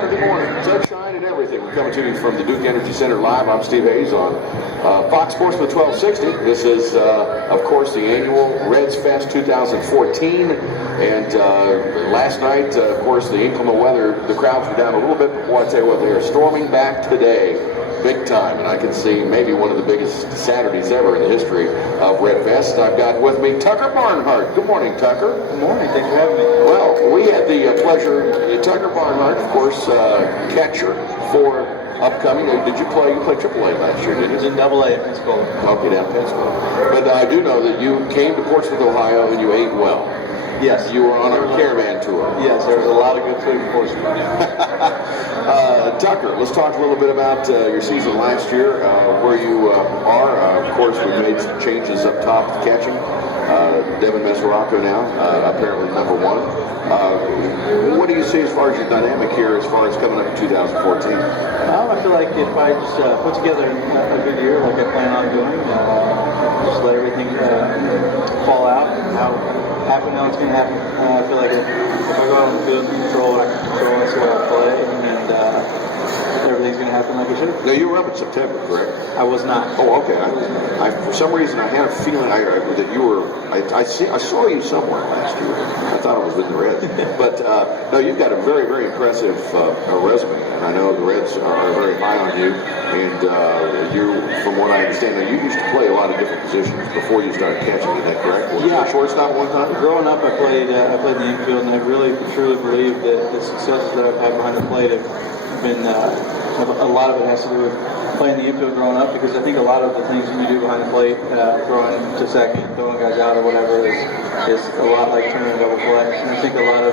Saturday morning, sunshine and everything. We're coming to you from the Duke Energy Center live. I'm Steve Hayes on Fox Portsmouth 1260. This is, of course, the annual Redsfest 2014. And last night, of course, the inclement weather, the crowds were down a little bit. But boy, I tell you what, they are storming back today, big time. And I can see maybe one of the biggest Saturdays ever in the history of Redsfest. I've got with me Tucker Barnhart. Good morning, Tucker. Good morning. Thanks for having me. Well, we had the pleasure, Tucker Barnhart, of course, catcher for upcoming. Did you play? You played AAA last year, didn't you? It was in AA at Pensacola. Okay, down Pensacola. But I do know that you came to Portsmouth, Ohio, and you ate well. Yes. You were on a caravan tour. Yes, there was a lot of good food in Portsmouth. Tucker, let's talk a little bit about your season last year, where you are. Of course, we've made some changes up top with catching. Devin Mesoraco now, apparently number one. What do you see as far as your dynamic here as far as coming up in 2014? I feel like if I just put together a good year like I plan on doing, just let everything fall out, how happen how it's going to happen. I feel like if I go out on the field and control what I can control, that's the way I play, and everything's going to happen like it should. Now, you were up in September, correct? I was not. Oh, okay. For some reason, I had a feeling that you were. I saw you somewhere last year. I thought it was with the Reds. But no, you've got a very, very impressive resume, and I know the Reds are very high on you. And you, from what I understand, now you used to play a lot of different positions before you started catching. Is that correct? Was you a shortstop one time? Growing up, I played in the infield, and I really truly believe that the successes that I've had behind the plate have been. A lot of it has to do with playing the infield growing up, because I think a lot of the things that you do behind the plate, throwing to second, throwing guys out or whatever, is a lot like turning a double play. And I think a lot of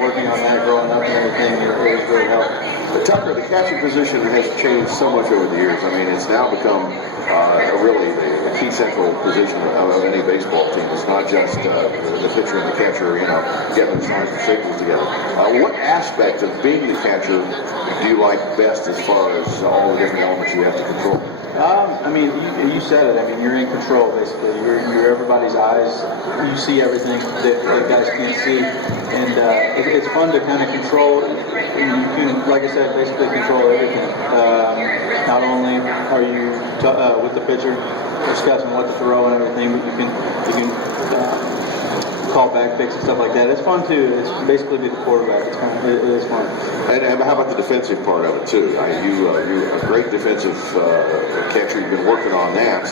working on that growing up and everything has really helped. But Tucker, the catching position has changed so much over the years. I mean, it's now become really the key central position of any baseball team. It's not just the pitcher and the catcher, getting the signs and signals together. What aspect of being the catcher do you like best as far as all the different elements you have to control? I mean, you said it. I mean, you're in control, basically. You're everybody's eyes. You see everything that guys can't see. And it's fun to kind of control. You can, like I said, basically control everything. Not only are you with the pitcher discussing what to throw and everything, but you can call back picks and stuff like that. It's fun too. It's basically be the quarterback. It is fun. And how about the defensive part of it too? You're a great defensive catcher. You've been working on that.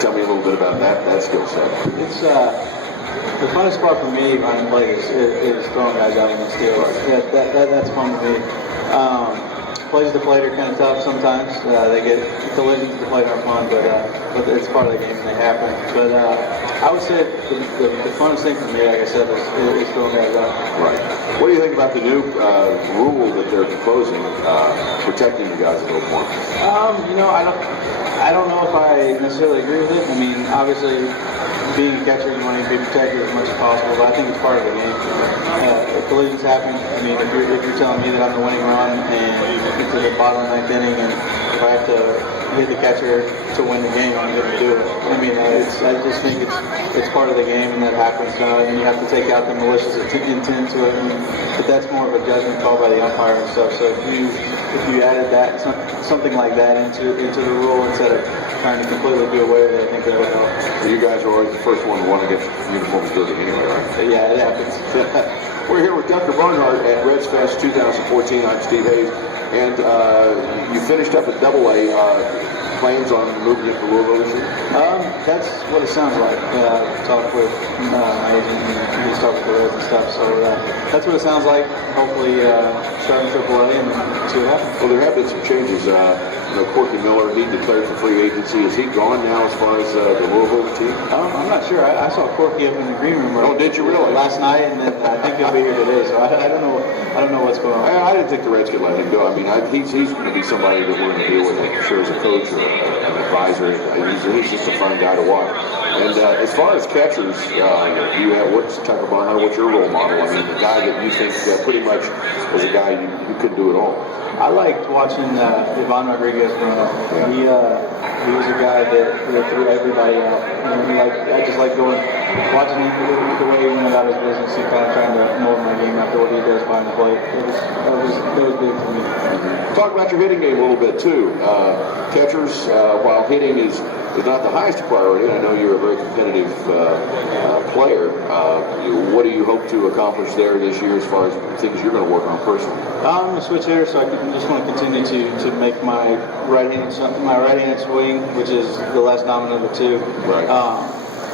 Tell me a little bit about that skill set. It's the funnest part for me behind the plate is throwing guys out against steals. That's fun to me. Plays at the plate are kind of tough sometimes. They get collisions at the plate are fun, but it's part of the game and they happen. But I would say the funnest thing for me, like I said, is throwing guys out. Right. What do you think about the new rule that they're proposing, protecting you guys a little more? I don't know if I necessarily agree with it. I mean, obviously, being a catcher, you want to be protected as much as possible, but I think it's part of the game. If collisions happen, I mean, if you're telling me that I'm the winning run and get to the bottom of the ninth inning, and if I have to hit the catcher to win the game, I'm going to do it. I mean, I just think it's part of the game, and that happens. And you have to take out the malicious intent to it. But that's more of a judgment call by the umpire and stuff. So if you added that something like that into the rule instead of trying to completely do away with it, I think that would help. You guys are always the first one to want to get uniforms dirty anyway, right? Yeah, it happens. We're here with Tucker Barnhart at Redsfest 2014. I'm Steve Hayes. And you finished up at AA. Plans on moving it to Louisville this year? That's what it sounds like. Talked with my agent, and he's talked with the Reds and stuff. So that's what it sounds like. Hopefully, starting AAA and see what happens. Well, there have been some changes. Corky Miller, he declared for free agency. Is he gone now as far as the Louisville team? I'm not sure. I saw Corky up in the green room. Oh, did you really? Last night, and then I think he'll be here today. So I don't know. I don't know what's going on. I didn't think the Reds could let him go. I mean, he's going to be somebody that we're going to deal with, I'm sure, as a coach or an advisor. He's just a fun guy to watch. And as far as catchers, what's Tucker Barnhart? What's your role model? I mean, the guy that you think pretty much was a guy you couldn't do it all. I liked watching Ivan Rodriguez growing up. Yeah. He was a guy that threw everybody out. I just like watching the way he went about his business and kind of trying to mold my game after what he does behind the plate. That was big for me. Talk about your hitting game a little bit too. Catchers, while hitting is not the highest priority, I know you're a very competitive player. What do you hope to accomplish there this year as far as things you're going to work on personally? I'm a switch hitter, so I just want to continue to make my right-handed swing, which is the less dominant of the two. Right.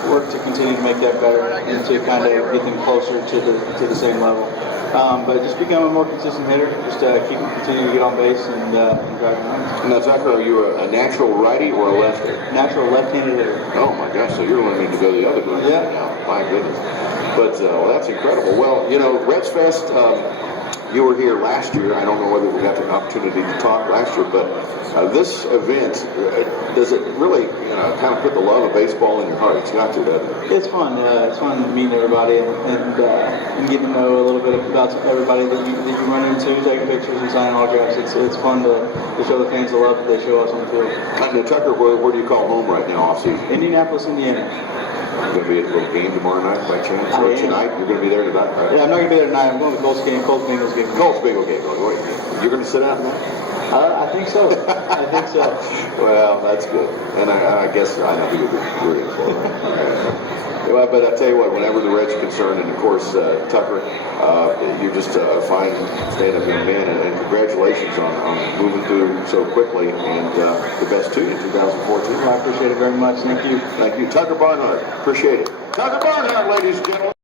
Work to continue to make that better and to kind of get them closer to the same level. But just become a more consistent hitter, just continue to get on base and drive runs. Now, Tucker, are you a natural righty or a lefty? Natural left-handed hitter. Oh my gosh, so you're learning to go the other way now. My goodness. But well, that's incredible. Well, you know, Redsfest, you were here last year. I don't know whether we got the opportunity to talk last year, but this event, does it really kind of put the love of baseball in your heart? It's got to, doesn't it? It's fun. It's fun meeting everybody and getting to know a little bit about everybody that you run into, taking pictures and signing autographs. It's fun to show the fans the love that they show us on the field. Now, Tucker, where do you call home right now off season? Indianapolis, Indiana. You're going to be at a little game tomorrow night by chance? Or tonight? You're going to be there tonight, right? Yeah, I'm not going to be there tonight. I'm going to the Colts Bengals game. Colts Bengals game. You're going to sit out in that? I think so. I think so. Well, that's good. And I guess I know who you're rooting for. Well, but I tell you what, whenever the Reds are concerned, and of course, Tucker, you're just a fine stand-up young man, and congratulations on moving through so quickly, and the best to you in 2014. Well, I appreciate it very much. Thank you. Thank you. Tucker Barnhart. Appreciate it. Tucker Barnhart, ladies and gentlemen.